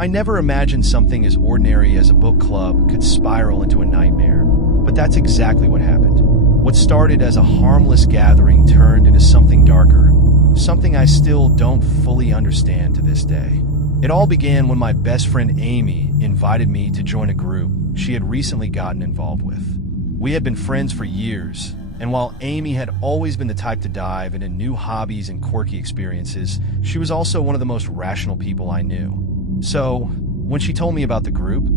I never imagined something as ordinary as a book club could spiral into a nightmare, but that's exactly what happened. What started as a harmless gathering turned into something darker, something I still don't fully understand to this day. It all began when my best friend Amy invited me to join a group she had recently gotten involved with. We had been friends for years, and while Amy had always been the type to dive into new hobbies and quirky experiences, she was also one of the most rational people I knew. So, when she told me about the group,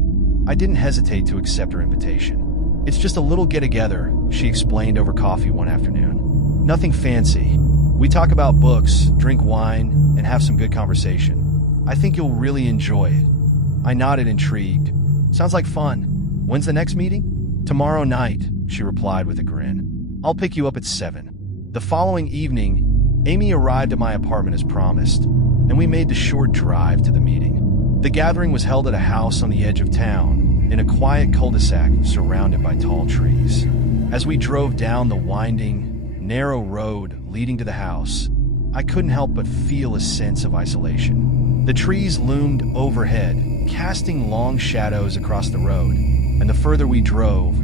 I didn't hesitate to accept her invitation. It's just a little get-together, she explained over coffee one afternoon. Nothing fancy. We talk about books, drink wine, and have some good conversation. I think you'll really enjoy it. I nodded, intrigued. Sounds like fun. When's the next meeting? Tomorrow night, she replied with a grin. I'll pick you up at 7. The following evening, Amy arrived at my apartment as promised, and we made the short drive to the meeting. The gathering was held at a house on the edge of town, in a quiet cul-de-sac surrounded by tall trees. As we drove down the winding, narrow road leading to the house, I couldn't help but feel a sense of isolation. The trees loomed overhead, casting long shadows across the road, and the further we drove,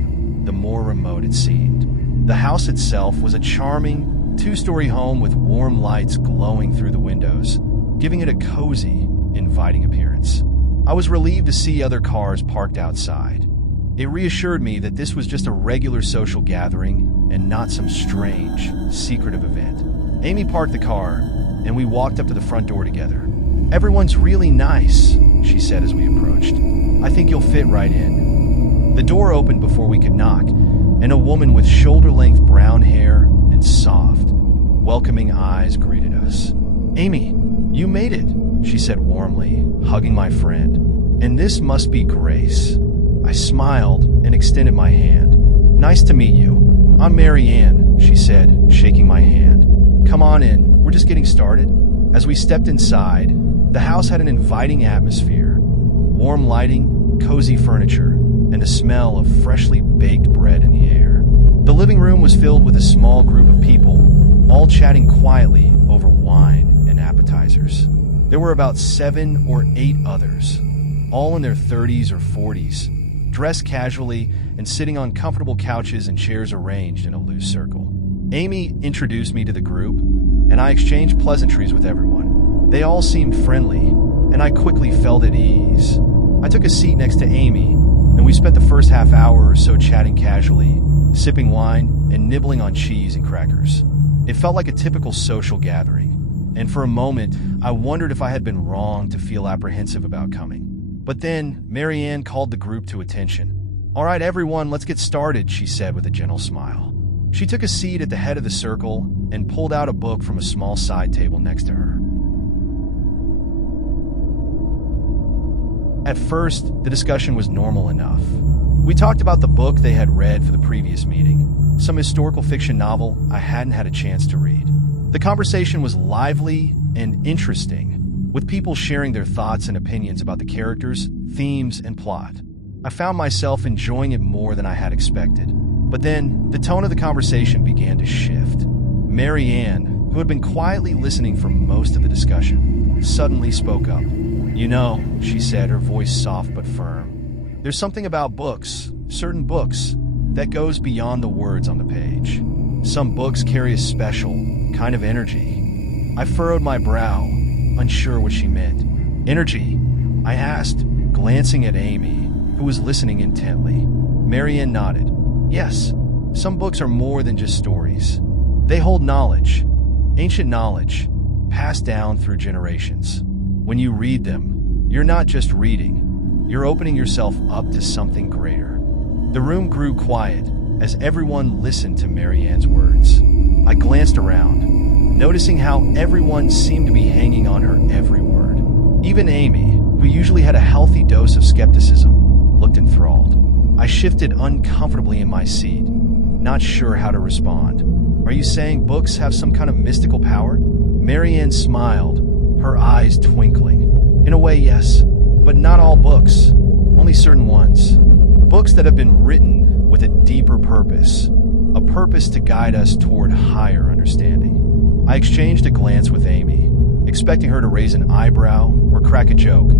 the more remote it seemed. The house itself was a charming, 2-story home with warm lights glowing through the windows, giving it a cozy, inviting appearance. I was relieved to see other cars parked outside. It reassured me that this was just a regular social gathering and not some strange, secretive event. Amy parked the car, and we walked up to the front door together. Everyone's really nice, she said as we approached. I think you'll fit right in. The door opened before we could knock, and a woman with shoulder-length brown hair and soft, welcoming eyes greeted us. Amy, you made it, she said warmly, hugging my friend. And this must be Grace. I smiled and extended my hand. Nice to meet you. I'm Marianne, she said, shaking my hand. Come on in, we're just getting started. As we stepped inside, the house had an inviting atmosphere. Warm lighting, cozy furniture, and a smell of freshly baked bread in the air. The living room was filled with a small group of people, all chatting quietly over wine and appetizers. There were about 7 or 8 others, all in their 30s or 40s, dressed casually and sitting on comfortable couches and chairs arranged in a loose circle. Amy introduced me to the group, and I exchanged pleasantries with everyone. They all seemed friendly, and I quickly felt at ease. I took a seat next to Amy, and we spent the first half hour or so chatting casually, sipping wine and nibbling on cheese and crackers. It felt like a typical social gathering, and for a moment, I wondered if I had been wrong to feel apprehensive about coming. But then, Marianne called the group to attention. All right, everyone, let's get started, she said with a gentle smile. She took a seat at the head of the circle and pulled out a book from a small side table next to her. At first, the discussion was normal enough. We talked about the book they had read for the previous meeting, some historical fiction novel I hadn't had a chance to read. The conversation was lively and interesting, with people sharing their thoughts and opinions about the characters, themes, and plot. I found myself enjoying it more than I had expected. But then, the tone of the conversation began to shift. Marianne, who had been quietly listening for most of the discussion, suddenly spoke up. You know, she said, her voice soft but firm. There's something about books, certain books, that goes beyond the words on the page. Some books carry a special kind of energy. I furrowed my brow, unsure what she meant. Energy? I asked, glancing at Amy, who was listening intently. Marianne nodded. Yes, some books are more than just stories. They hold knowledge, ancient knowledge, passed down through generations. When you read them, you're not just reading, you're opening yourself up to something greater. The room grew quiet as everyone listened to Marianne's words. I glanced around, noticing how everyone seemed to be hanging on her every word. Even Amy, who usually had a healthy dose of skepticism, looked enthralled. I shifted uncomfortably in my seat, not sure how to respond. Are you saying books have some kind of mystical power? Marianne smiled, her eyes twinkling. In a way, yes, but not all books, only certain ones. Books that have been written with a deeper purpose, a purpose to guide us toward higher understanding. I exchanged a glance with Amy, expecting her to raise an eyebrow or crack a joke,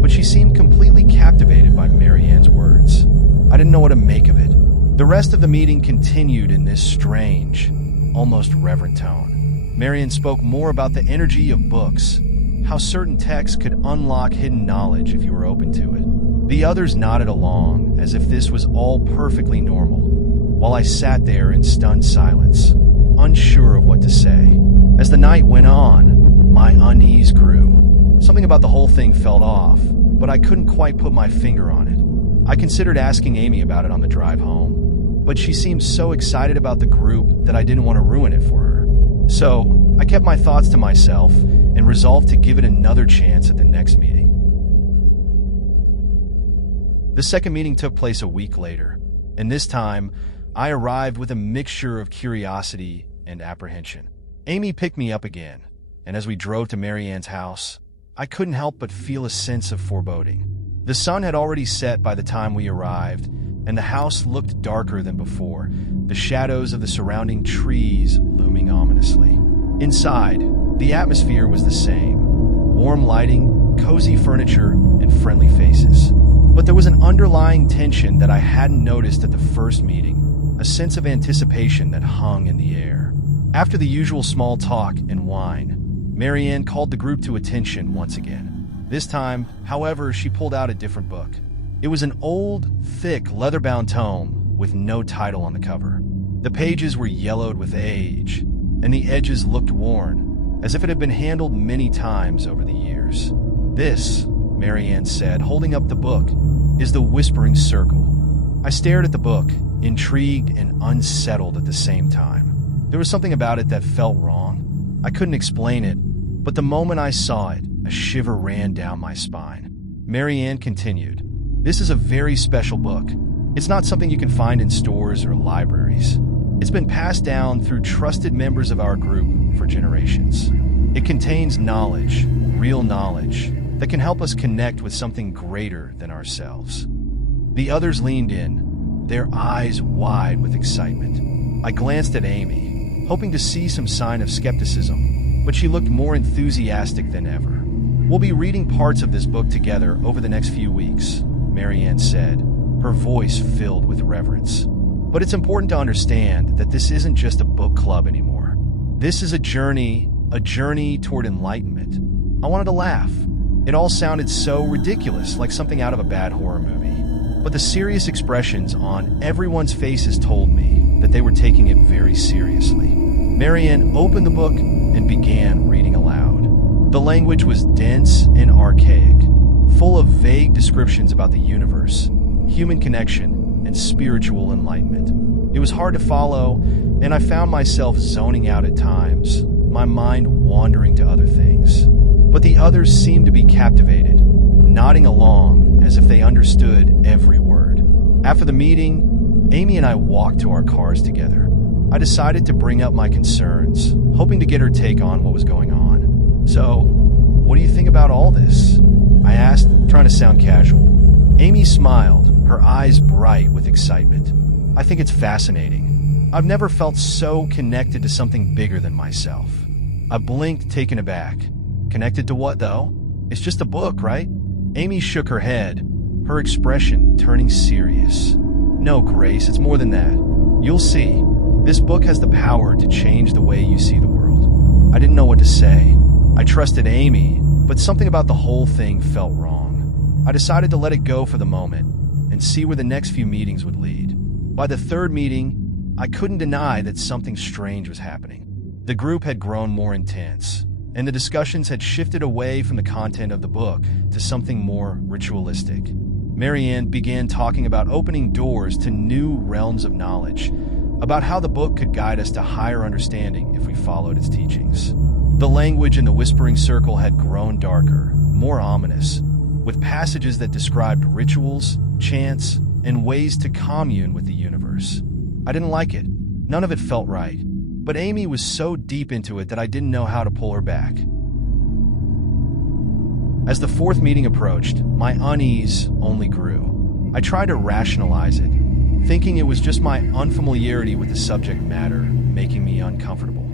but but she seemed completely captivated by Marianne's words. I didn't know what to make of it. The rest of the meeting continued in this strange, almost reverent tone. Marianne spoke more about the energy of books, how certain texts could unlock hidden knowledge if you were open to it. The others nodded along as if this was all perfectly normal, while I sat there in stunned silence, unsure of what to say. As the night went on, my unease grew. Something about the whole thing felt off, but I couldn't quite put my finger on it. I considered asking Amy about it on the drive home, but she seemed so excited about the group that I didn't want to ruin it for her. So, I kept my thoughts to myself and resolved to give it another chance at the next meeting. The second meeting took place a week later, and this time, I arrived with a mixture of curiosity and apprehension. Amy picked me up again, and as we drove to Marianne's house, I couldn't help but feel a sense of foreboding. The sun had already set by the time we arrived, and the house looked darker than before, the shadows of the surrounding trees looming ominously. Inside, the atmosphere was the same: warm lighting, cozy furniture, and friendly faces. But there was an underlying tension that I hadn't noticed at the first meeting, a sense of anticipation that hung in the air. After the usual small talk and wine, Marianne called the group to attention once again. This time, however, she pulled out a different book. It was an old, thick, leather-bound tome with no title on the cover. The pages were yellowed with age, and the edges looked worn, as if it had been handled many times over the years. "This," Marianne said, holding up the book, "is the Whispering Circle." I stared at the book, intrigued and unsettled at the same time. There was something about it that felt wrong. I couldn't explain it, but the moment I saw it, a shiver ran down my spine. Marianne continued, "This is a very special book. It's not something you can find in stores or libraries. It's been passed down through trusted members of our group for generations. It contains knowledge, real knowledge, that can help us connect with something greater than ourselves." The others leaned in, their eyes wide with excitement. I glanced at Amy, hoping to see some sign of skepticism, but she looked more enthusiastic than ever. "We'll be reading parts of this book together over the next few weeks," Marianne said, her voice filled with reverence. "But it's important to understand that this isn't just a book club anymore. This is a journey toward enlightenment." I wanted to laugh. It all sounded so ridiculous, like something out of a bad horror movie. But the serious expressions on everyone's faces told me that they were taking it very seriously. Marianne opened the book and began reading aloud. The language was dense and archaic, full of vague descriptions about the universe, human connection, and spiritual enlightenment. It was hard to follow, and I found myself zoning out at times, my mind wandering to other things. But the others seemed to be captivated, nodding along as if they understood every word. After the meeting, Amy and I walked to our cars together. I decided to bring up my concerns, hoping to get her take on what was going on. "So, what do you think about all this?" I asked, trying to sound casual. Amy smiled, her eyes bright with excitement. "I think it's fascinating. I've never felt so connected to something bigger than myself." I blinked, taken aback. "Connected to what, though? It's just a book, right?" Amy shook her head, her expression turning serious. "No, Grace, it's more than that. You'll see. This book has the power to change the way you see the world." I didn't know what to say. I trusted Amy, but something about the whole thing felt wrong. I decided to let it go for the moment and see where the next few meetings would lead. By the third meeting, I couldn't deny that something strange was happening. The group had grown more intense, and the discussions had shifted away from the content of the book to something more ritualistic. Marianne began talking about opening doors to new realms of knowledge, about how the book could guide us to higher understanding if we followed its teachings. The language in the Whispering Circle had grown darker, more ominous, with passages that described rituals, chants, and ways to commune with the universe. I didn't like it. None of it felt right. But Amy was so deep into it that I didn't know how to pull her back. As the fourth meeting approached, my unease only grew. I tried to rationalize it, thinking it was just my unfamiliarity with the subject matter making me uncomfortable.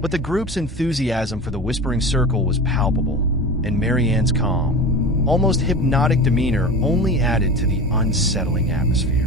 But the group's enthusiasm for the Whispering Circle was palpable, and Marianne's calm, almost hypnotic demeanor only added to the unsettling atmosphere.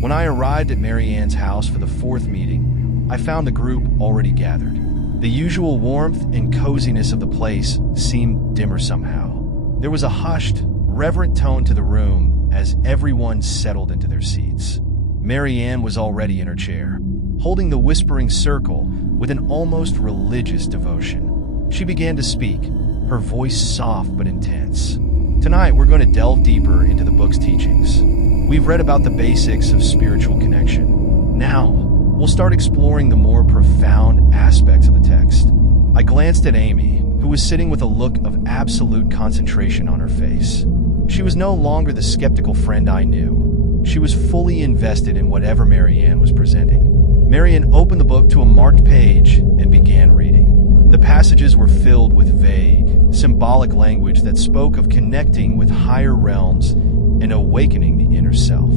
When I arrived at Marianne's house for the fourth meeting, I found the group already gathered. The usual warmth and coziness of the place seemed dimmer somehow. There was a hushed, reverent tone to the room as everyone settled into their seats. Marianne was already in her chair, holding the whispering circle with an almost religious devotion. She began to speak, her voice soft but intense. Tonight, we're going to delve deeper into the book's teachings. We've read about the basics of spiritual connection. Now, we'll start exploring the more profound aspects of the text. I glanced at Amy, who was sitting with a look of absolute concentration on her face. She was no longer the skeptical friend I knew. She was fully invested in whatever Marianne was presenting. Marianne opened the book to a marked page and began reading. The passages were filled with vague, symbolic language that spoke of connecting with higher realms and awakening the inner self.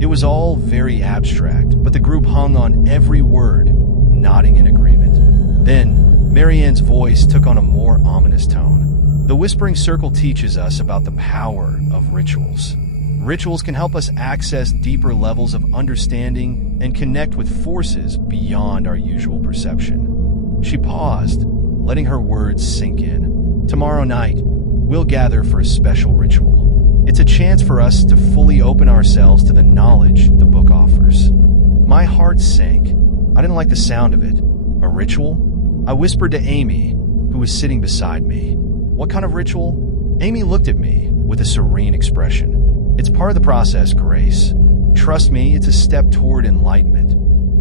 It was all very abstract, but the group hung on every word, nodding in agreement. Then, Marianne's voice took on a more ominous tone. The whispering circle teaches us about the power of rituals. Rituals can help us access deeper levels of understanding and connect with forces beyond our usual perception. She paused, letting her words sink in. Tomorrow night, we'll gather for a special ritual. It's a chance for us to fully open ourselves to the knowledge the book offers. My heart sank. I didn't like the sound of it. A ritual? I whispered to Amy, who was sitting beside me. What kind of ritual? Amy looked at me with a serene expression. It's part of the process, Grace. Trust me, it's a step toward enlightenment.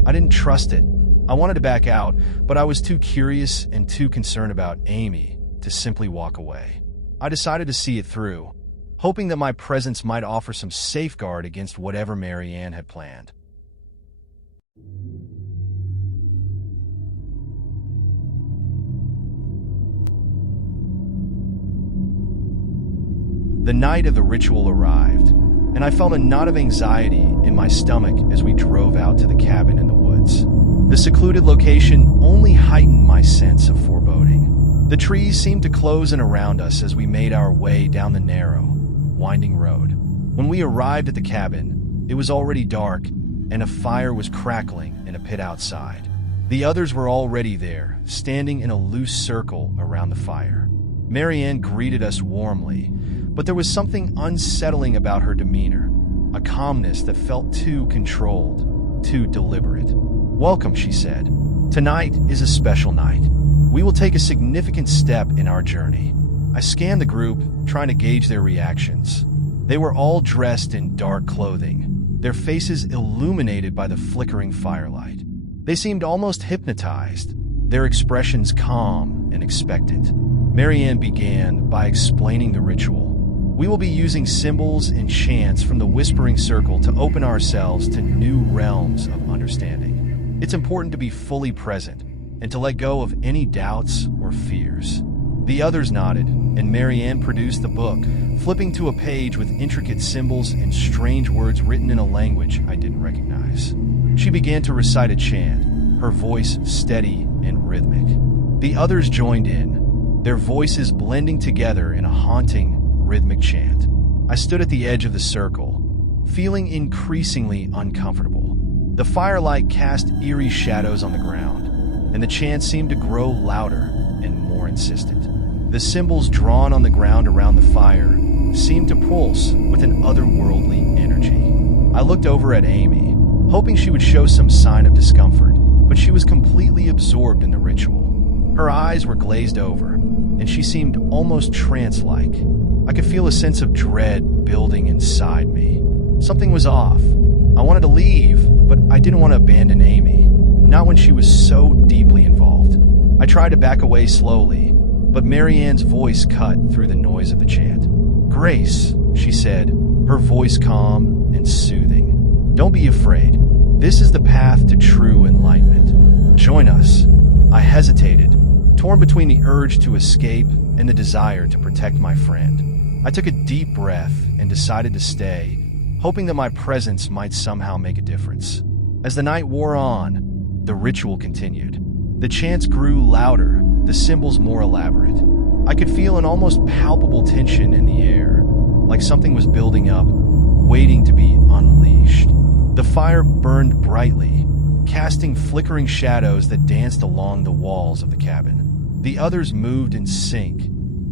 I didn't trust it. I wanted to back out, but I was too curious and too concerned about Amy to simply walk away. I decided to see it through, hoping that my presence might offer some safeguard against whatever Marianne had planned. The night of the ritual arrived, and I felt a knot of anxiety in my stomach as we drove out to the cabin in the woods. The secluded location only heightened my sense of foreboding. The trees seemed to close in around us as we made our way down the narrow, winding road. When we arrived at the cabin, it was already dark, and a fire was crackling in a pit outside. The others were already there, standing in a loose circle around the fire. Marianne greeted us warmly, but there was something unsettling about her demeanor, a calmness that felt too controlled, too deliberate. "Welcome," she said. "Tonight is a special night. We will take a significant step in our journey." I scanned the group, trying to gauge their reactions. They were all dressed in dark clothing, their faces illuminated by the flickering firelight. They seemed almost hypnotized, their expressions calm and expectant. Marianne began by explaining the ritual. We will be using symbols and chants from the whispering circle to open ourselves to new realms of understanding. It's important to be fully present and to let go of any doubts or fears. The others nodded, and Marianne produced the book, flipping to a page with intricate symbols and strange words written in a language I didn't recognize. She began to recite a chant, her voice steady and rhythmic. The others joined in, their voices blending together in a haunting, rhythmic chant. I stood at the edge of the circle, feeling increasingly uncomfortable. The firelight cast eerie shadows on the ground, and the chant seemed to grow louder and more insistent. The symbols drawn on the ground around the fire seemed to pulse with an otherworldly energy. I looked over at Amy, hoping she would show some sign of discomfort, but she was completely absorbed in the ritual. Her eyes were glazed over, and she seemed almost trance-like. I could feel a sense of dread building inside me. Something was off. I wanted to leave, but I didn't want to abandon Amy, not when she was so deeply involved. I tried to back away slowly, but Marianne's voice cut through the noise of the chant. "Grace," she said, her voice calm and soothing. "Don't be afraid. This is the path to true enlightenment. Join us." I hesitated, torn between the urge to escape and the desire to protect my friend. I took a deep breath and decided to stay, hoping that my presence might somehow make a difference. As the night wore on, the ritual continued. The chants grew louder, the symbols more elaborate. I could feel an almost palpable tension in the air, like something was building up, waiting to be unleashed. The fire burned brightly, casting flickering shadows that danced along the walls of the cabin. The others moved in sync,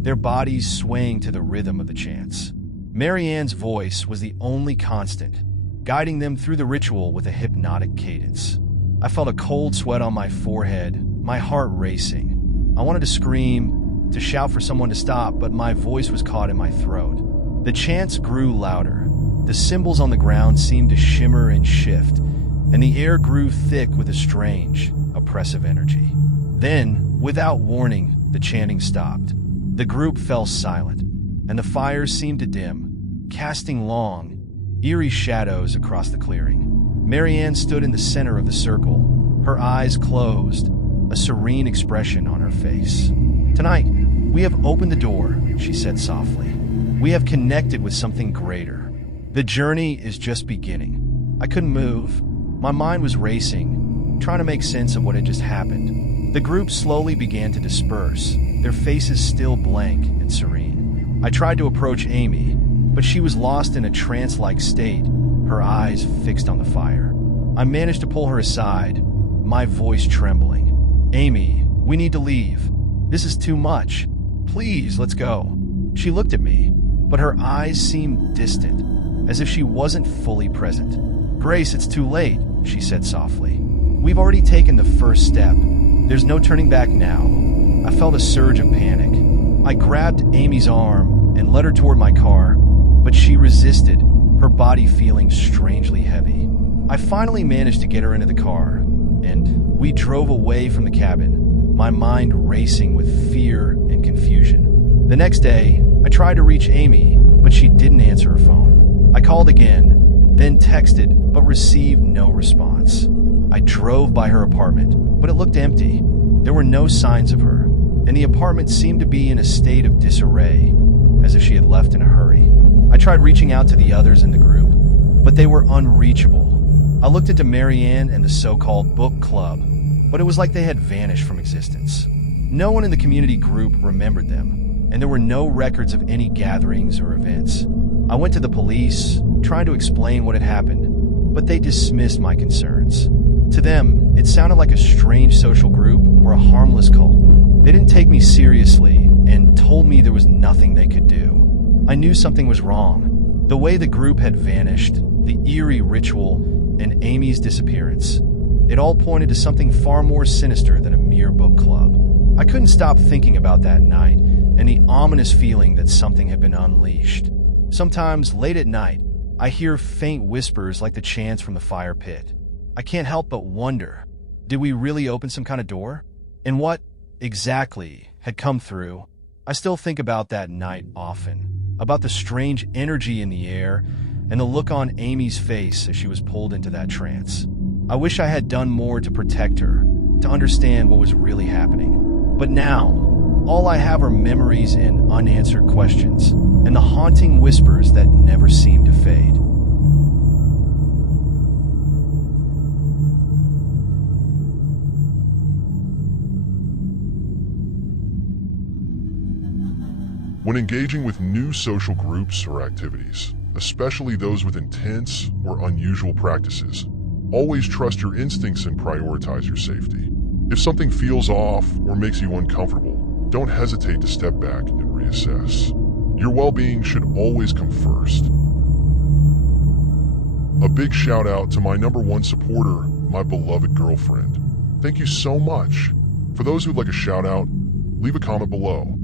their bodies swaying to the rhythm of the chants. Marianne's voice was the only constant, guiding them through the ritual with a hypnotic cadence. I felt a cold sweat on my forehead, my heart racing. I wanted to scream, to shout for someone to stop, but my voice was caught in my throat. The chants grew louder. The symbols on the ground seemed to shimmer and shift, and the air grew thick with a strange, oppressive energy. Then, without warning, the chanting stopped. The group fell silent, and the fires seemed to dim, casting long, eerie shadows across the clearing. Marianne stood in the center of the circle, her eyes closed, a serene expression on her face. "Tonight, we have opened the door," she said softly. "We have connected with something greater. The journey is just beginning." I couldn't move. My mind was racing, trying to make sense of what had just happened. The group slowly began to disperse, their faces still blank and serene. I tried to approach Amy, but she was lost in a trance-like state, her eyes fixed on the fire. I managed to pull her aside, my voice trembling. "Amy, we need to leave. This is too much. Please, let's go." She looked at me, but her eyes seemed distant, as if she wasn't fully present. "Grace, it's too late," she said softly. "We've already taken the first step. There's no turning back now." I felt a surge of panic. I grabbed Amy's arm and led her toward my car, but she resisted, her body feeling strangely heavy. I finally managed to get her into the car, and we drove away from the cabin, my mind racing with fear and confusion. The next day, I tried to reach Amy, but she didn't answer her phone. I called again, then texted, but received no response. I drove by her apartment, but it looked empty. There were no signs of her, and the apartment seemed to be in a state of disarray, as if she had left in a hurry. I tried reaching out to the others in the group, but they were unreachable. I looked into Marianne and the so-called book club, but it was like they had vanished from existence. No one in the community group remembered them, and there were no records of any gatherings or events. I went to the police, trying to explain what had happened, but they dismissed my concerns. To them, it sounded like a strange social group or a harmless cult. They didn't take me seriously and told me there was nothing they could do. I knew something was wrong. The way the group had vanished, the eerie ritual, and Amy's disappearance. It all pointed to something far more sinister than a mere book club. I couldn't stop thinking about that night and the ominous feeling that something had been unleashed. Sometimes, late at night, I hear faint whispers like the chants from the fire pit. I can't help but wonder, did we really open some kind of door? And what exactly had come through? I still think about that night often, about the strange energy in the air and the look on Amy's face as she was pulled into that trance. I wish I had done more to protect her, to understand what was really happening. But now, all I have are memories and unanswered questions, and the haunting whispers that never seem to fade. When engaging with new social groups or activities, especially those with intense or unusual practices, always trust your instincts and prioritize your safety. If something feels off or makes you uncomfortable, don't hesitate to step back and reassess. Your well-being should always come first. A big shout out to my #1 supporter, my beloved girlfriend. Thank you so much. For those who'd like a shout out, leave a comment below.